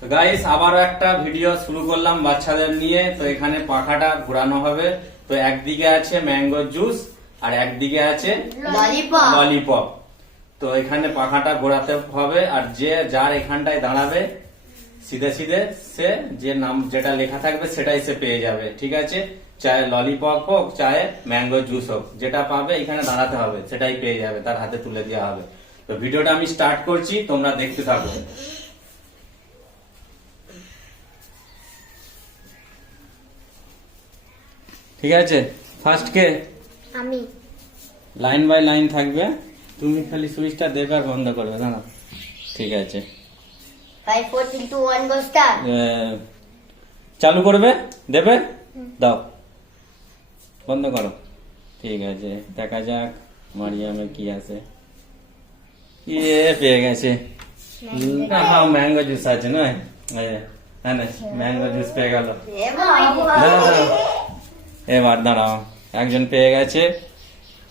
তো গাইস আবারও একটা ভিডিও শুরু করলাম বাচ্চাদের নিয়ে। তো এখানে পাখাটা ঘোরানো হবে। তো একদিকে আছে ম্যাঙ্গো জুস আর একদিকে আছে ললিপপ তো এখানে পাখাটা ঘোরাতে হবে আর যে যার এখানটায় দাঁড়াবে সিধে সিধে সে যে নাম যেটা লেখা থাকবে সেটাই সে পেয়ে যাবে ঠিক আছে? চাहे ললিপপ হোক চাहे ম্যাঙ্গো জুস হোক যেটা পাবে এখানে দাঁড়াতে হবে সেটাই পেয়ে যাবে তার হাতে তুলে দেওয়া হবে। তো ভিডিওটা আমি স্টার্ট করছি তোমরা দেখতে থাকো। ঠিক আছে? ফার্স্ট কে? আমি। লাইন বাই লাইন থাকবে। তুমি খালি সুইচটা দেবে আর বন্ধ করবে না ঠিক আছে। গো স্টার্ট চালু করবে? দেবে? দাও। বন্ধ করো। ঠিক আছে দেখা যাক মারিয়ামে কি আছে। ইয়ে পেয়ে গেছে। হ্যাঁ ম্যাঙ্গো জুস আছে নয়? হ্যাঁ না ম্যাঙ্গো জুস পেয়ে গেল। এবার দাঁড়াও একজন পেয়ে গেছে।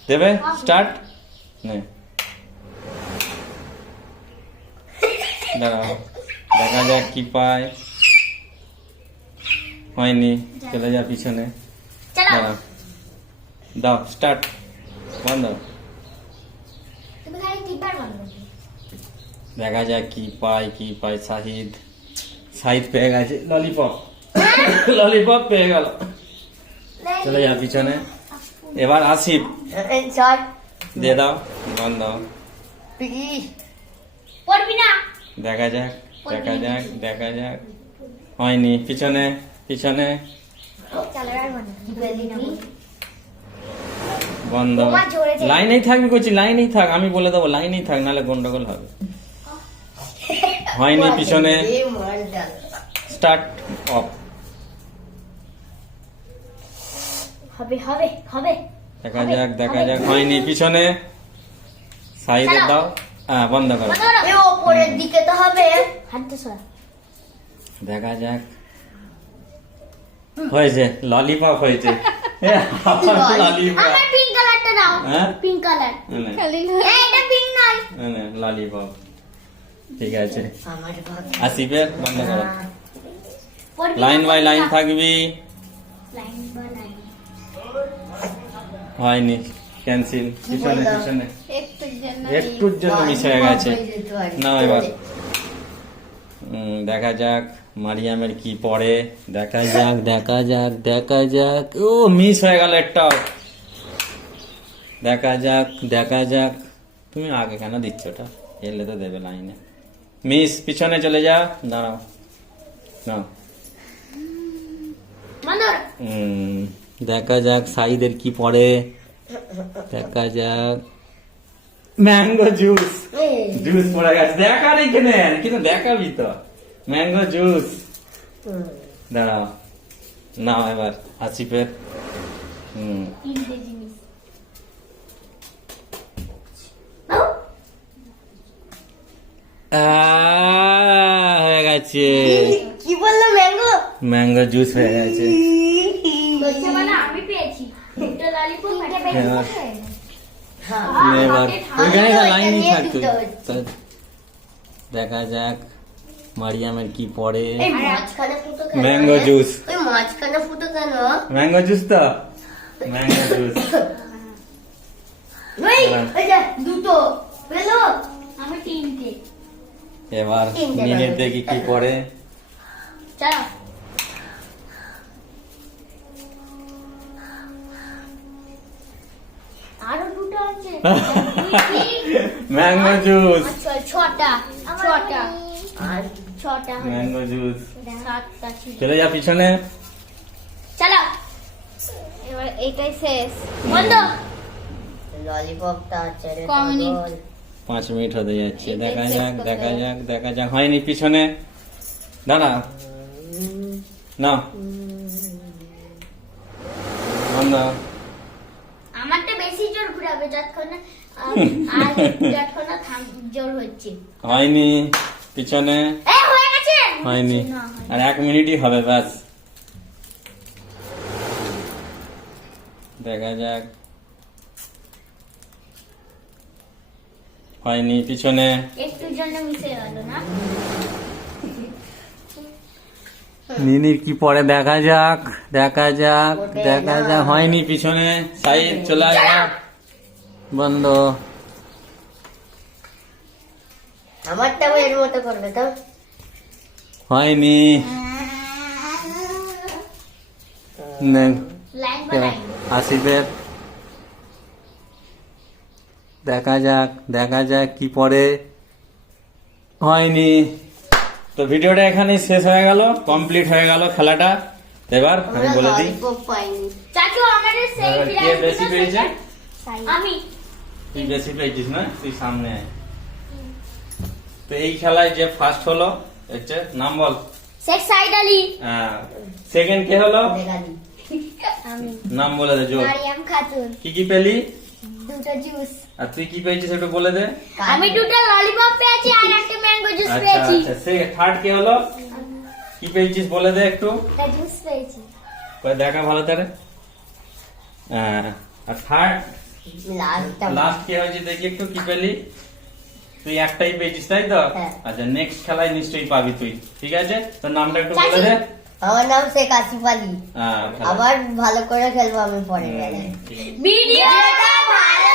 দেবে? স্টার্ট? নে। দাঁড়াও দেখা যাক কি পায়। হয়নি চলে যা পিছনে। দাঁড়াও। দাও স্টার্ট। বন্ধ। দেখা যাক কি পায় কি পায় শাহিদ শাহিদ পেয়ে গেছে। ললিপপ। ললিপপ পেয়ে গেল। চলে যা পিছনে। এবার আসিফ। দিয়ে দাও বন্ধ। দেখা যাক দেখা যাক দেখা যাক। হয়নি পিছনে পিছনে। বন্ধ। লাইনেই থাকবি করছি লাইনেই থাক আমি বলে দেবো লাইনেই থাক নাহলে গন্ডগোল হবে। হয়নি পিছনে। Start off. হবে হবে হবে। দেখা যাক দেখা যাক। হয়নি পিছনে। সাইডে দাও। হ্যাঁ বন্ধ করো। এ ওপরের দিকে তো হবে। সরা দেখা যাক। হয়েছে ললিপপ হয়েছে। ললিপপ। পিঙ্ক হ্যাঁ? কালার এই এটা পিঙ্ক নয়। ললিপপ। ঠিক আছে। আসিবে বন্ধ করো। লাইন বাই লাইন থাকবি। Line by line. হয়নি ক্যান্সেল পিছনে পিছনে। একটুর জন্য মিস হয়ে গেছে। না এবার। দেখা যাক মারিয়ামের কি পড়ে। দেখা যাক দেখা যাক দেখা যাক। ও মিস হয়ে গেল একটাও দেখা যাক দেখা যাক। তুমি আগে কেন দিচ্ছ ওটা? এলে তো দেবে লাইনে। মিস পিছনে চলে যা। দাঁড়াও। না। উম, দেখা যাক সাইদের কি পড়ে। দেখা যাক। ম্যাঙ্গো জুস জুস পড়ে গেছে। দেখার এখানে। কিন্তু দেখাবি তো। ম্যাঙ্গো জুস দাঁড়াও। নাও এবার আসিফের। হুম। হয়ে গেছে। কি বলল ম্যাঙ্গো? ম্যাঙ্গো জুস হয়ে গেছে হচ্ছে মানে আমি পেয়েছি দুটো ওইখানে লাইনই থাকতো দেখা যাক মারিয়ামের কি পড়ে। কেন ম্যাঙ্গো জুস। ওই মাঝখানে ফুটো কেন ম্যাঙ্গো জুস তো? Mango juice. ওই। ওই যে দুটো পেল আমি তিনটে এবার নিয়ে দেখি কি পড়ে? চলো। আরও দুটো আছে। Mango juice. আচ্ছা, ছটা ছটা। আর ছটা ম্যাঙ্গো জুস। সাতটা চলে যা পিছনে। চলো। এবার এটাই শেষ। বন্ধ। ললিপপটা আছে পাঁচ মিনিট হতে যাচ্ছে। দেখা যাক দেখা যাক দেখা যাক। হয়নি পিছনে। দাঁড়া। না। আমারটা ঘুরাবে যতক্ষণ আর যতক্ষণ থাম জোর হচ্ছে। হয়নি পিছনে। হয়ে গেছে! হয়নি। আর এক মিনিটই হবে ব্যাস। দেখা যাক। হয়নি পিছনে। একটুর জন্য মিশে গেল না? নিনির কি পরে দেখা যাক দেখা যাক দেখা যাক। হয়নি পিছনে। সাইড চলে আসবে বন্ধ। আমারটাও এর মতো করবে তো? হয়নি। আসিফের। দেখা যাক দেখা যাক কি পরে হয়নি। তো ভিডিওটা এখানেই শেষ হয়ে গেল কমপ্লিট হয়ে গেল খেলাটা। এবার আমি বলে দিই। বেশি পেয়েছে? আমি। তুই বেশি পেয়েছিস না? তুই সামনে আয়। তো এই খেলায় যে ফার্স্ট হলো হচ্ছে নাম বল। শেখ সাইদ আলী। সেকেন্ড কে হলো? নাম বলে দে জোর। মারিয়াম খাতুন। কি কি পেলি? দুটো জুস আর তুই কি পেয়েছিস একটু বলে দে। আমি দুটো ললিপপ পেয়েছি আর একটা ম্যাঙ্গো জুস আচ্ছা পেয়েছি। আচ্ছা সে থার্ড কে হলো? কি পেয়েছিস বলে দে একটু। জুস পেয়েছি। দেখা ভালো তারে হ্যাঁ, আর থার্ড লাস্ট কি হয়েছে দেখি একটু কি পেলি? তুই একটাই পেয়েছিস তাই তো? হ্যাঁ। আচ্ছা নেক্সট খেলায় নিশ্চয়ই পাবি তুই ঠিক আছে? তোর নামটা একটু বলে দে। আমার নাম শেখ আসিফ আলী। হ্যাঁ, আবার ভালো করে খেলব আমি পরে বেলায়। ভিডিওটা ভালো